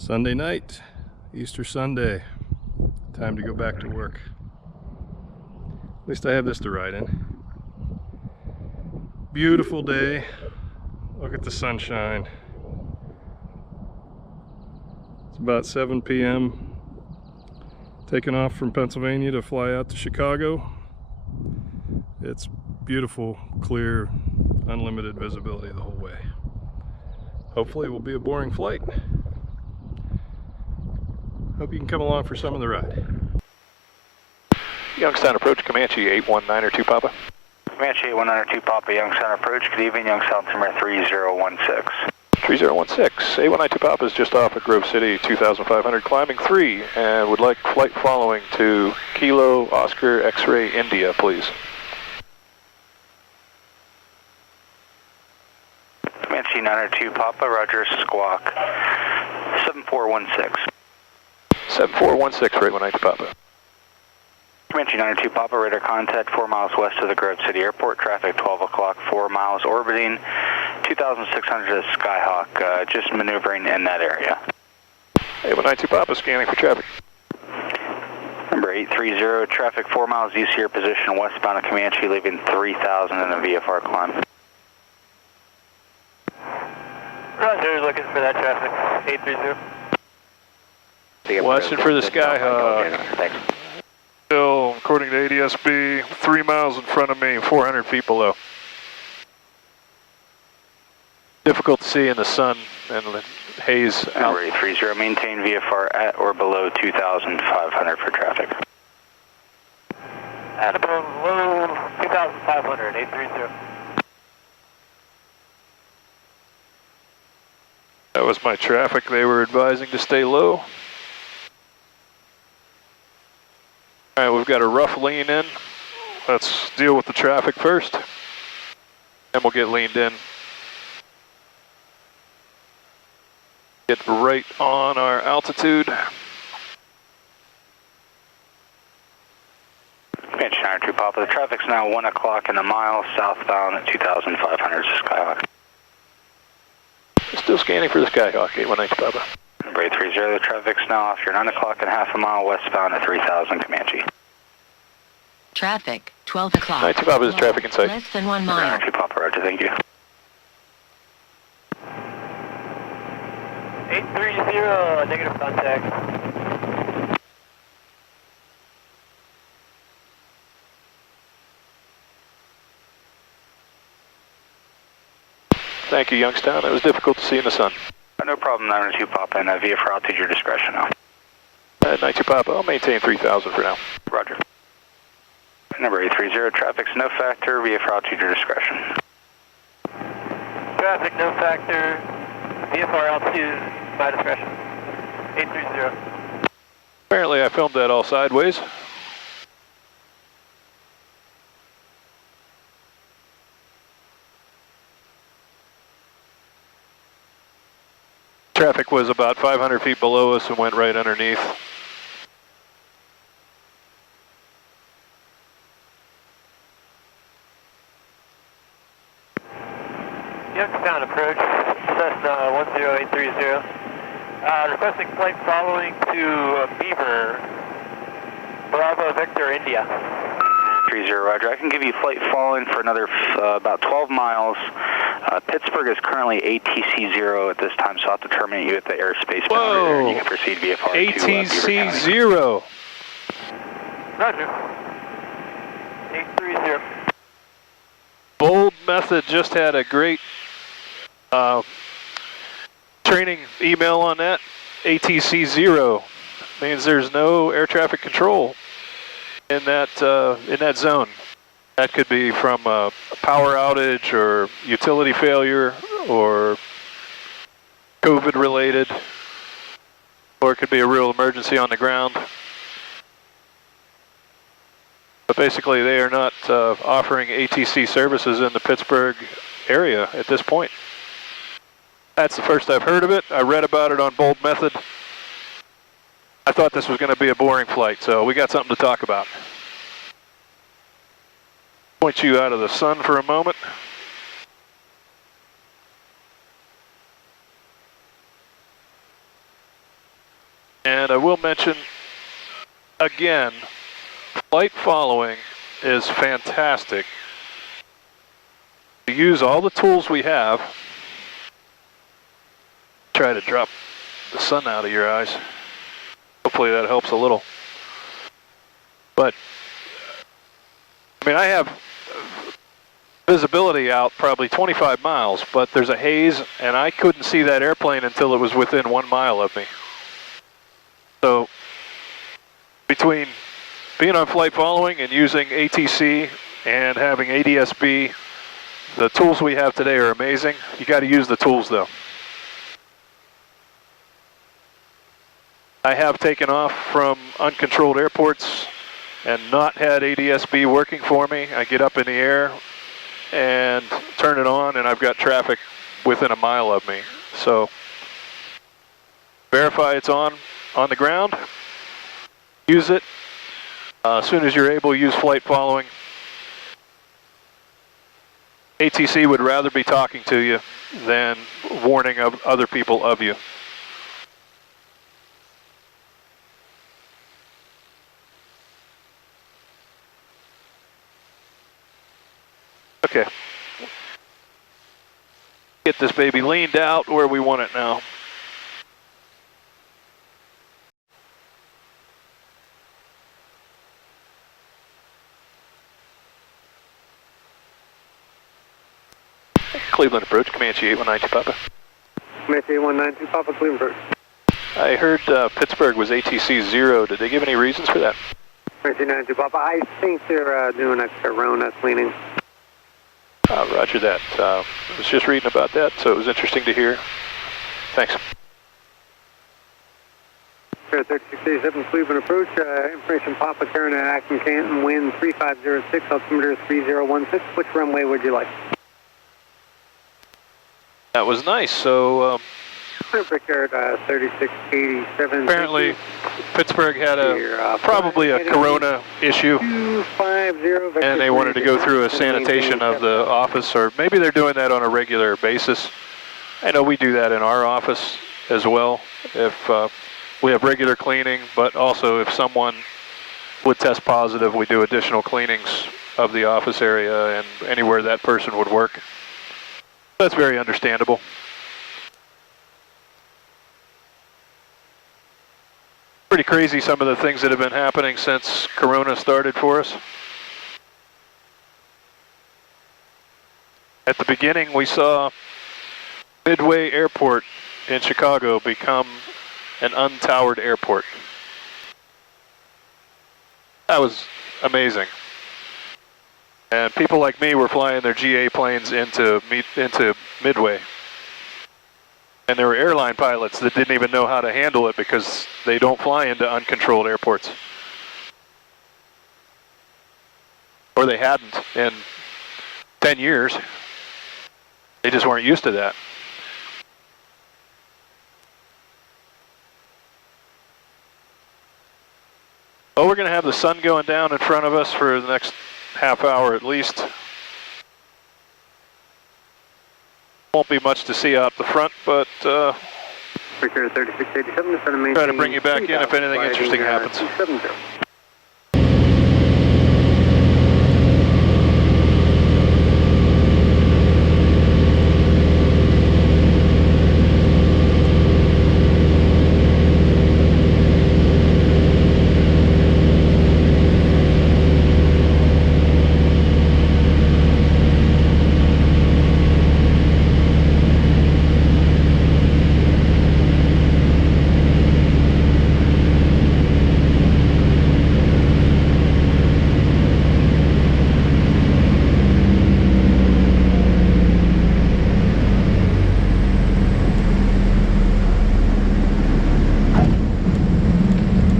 Sunday night, Easter Sunday, time to go back to work. At least I have this to ride in. Beautiful day. Look at the sunshine. It's about 7 p.m. Taking off from Pennsylvania to fly out to Chicago. It's beautiful, clear, unlimited visibility the whole way. Hopefully it will be a boring flight. Hope you can come along for some of the ride. Youngstown approach, Comanche 819 Papa. Comanche 819 Papa, Youngstown approach. Good evening, Youngstown altimeter 3016. 3016, 819 Papa is just off at Grove City, 2,500, climbing 3, and would like flight following to Kilo Oscar X-Ray India, please. Comanche 902 Papa, roger, squawk 7416. 7416, rate 192 Papa. Comanche 902 Papa, radar contact 4 miles west of the Grove City Airport, traffic 12 o'clock, 4 miles orbiting, 2,600 Skyhawk, just maneuvering in that area. 8192 Papa, scanning for traffic. Number 830, traffic 4 miles east of your position, westbound of Comanche, leaving 3,000 in a VFR climb. Roger, looking for that traffic, 830. Watching for the Skyhawk. Thanks. Still, according to ADSB, 3 miles in front of me, 400 feet below. Difficult to see in the sun and the haze out. Number 830, maintain VFR at or below 2,500 for traffic. At or below 2,500, 830. That was my traffic. They were advising to stay low. All right, we've got a rough lean in. Let's deal with the traffic first, and we'll get leaned in. Get right on our altitude. Comanche 902 Papa, the traffic's now 1 o'clock in a mile southbound at 2,500 Skyhawk. Still scanning for the Skyhawk, 819 Papa. Number 830, the traffic's now off your 9 o'clock and half a mile westbound at 3,000 Comanche. Traffic, 12 o'clock. 92 Papa is traffic in sight. Less than 1 mile. 902 Papa, roger, thank you. 830, negative contact. Thank you, Youngstown. It was difficult to see in the sun. No problem, 902 Papa, and VFR out to your discretion now. 92 Papa, I'll maintain 3,000 for now. Roger. Number 830, traffic's no factor, VFR out to your discretion. Traffic, no factor. VFR altitude, by discretion. 830. Apparently I filmed that all sideways. Traffic was about 500 feet below us and went right underneath. Youngstown approach, Cessna 10830. Requesting flight following to Beaver, Bravo Victor, India. 30, roger. I can give you flight following for another about 12 miles. Pittsburgh is currently ATC Zero at this time, so I'll have to terminate you at the airspace boundary, and you can proceed VFR ATC Zero. Roger. 830. Bold Method just had a great training email on that. ATC Zero means there's no air traffic control in that zone. That could be from a power outage or utility failure or COVID related, or it could be a real emergency on the ground. But basically they are not offering ATC services in the Pittsburgh area at this point. That's the first I've heard of it. I read about it on Bold Method. I thought this was going to be a boring flight, so we got something to talk about. Point you out of the sun for a moment. And I will mention, again, flight following is fantastic. We use all the tools we have. Try to drop the sun out of your eyes. Hopefully that helps a little. But, I mean, I have visibility out probably 25 miles, but there's a haze, and I couldn't see that airplane until it was within 1 mile of me. So, between being on flight following and using ATC and having ADS-B, the tools we have today are amazing. You got to use the tools, though. I have taken off from uncontrolled airports and not had ADS-B working for me. I get up in the air and turn it on, and I've got traffic within 1 mile of me. So verify it's on the ground, use it. As soon as you're able, use flight following. ATC would rather be talking to you than warning of other people of you. Okay. Get this baby leaned out where we want it now. Cleveland approach, Comanche 8192 Papa. Comanche 8192 Papa, Cleveland approach. I heard Pittsburgh was ATC Zero. Did they give any reasons for that? Comanche 92 Papa, I think they're doing a corona cleaning. Roger that. I was just reading about that, so it was interesting to hear. Thanks. 3687 Cleveland approach, information Papa, Karen at Acton, Canton, wind 3506, altimeter 3016. Which runway would you like? That was nice. So Brickyard 3687. apparently Pittsburgh had probably a corona issue, 250, and they wanted to go through a sanitation of the office, or maybe they're doing that on a regular basis. I know we do that in our office as well, if we have regular cleaning, but also if someone would test positive, we do additional cleanings of the office area and anywhere that person would work. That's very understandable. Pretty crazy, some of the things that have been happening since Corona started for us. At the beginning, we saw Midway Airport in Chicago become an untowered airport. That was amazing. And people like me were flying their GA planes into Midway. And there were airline pilots that didn't even know how to handle it because they don't fly into uncontrolled airports. Or they hadn't in 10 years. They just weren't used to that. Well, we're going to have the sun going down in front of us for the next half hour at least. Won't be much to see out the front, but try to bring you back in if anything interesting happens.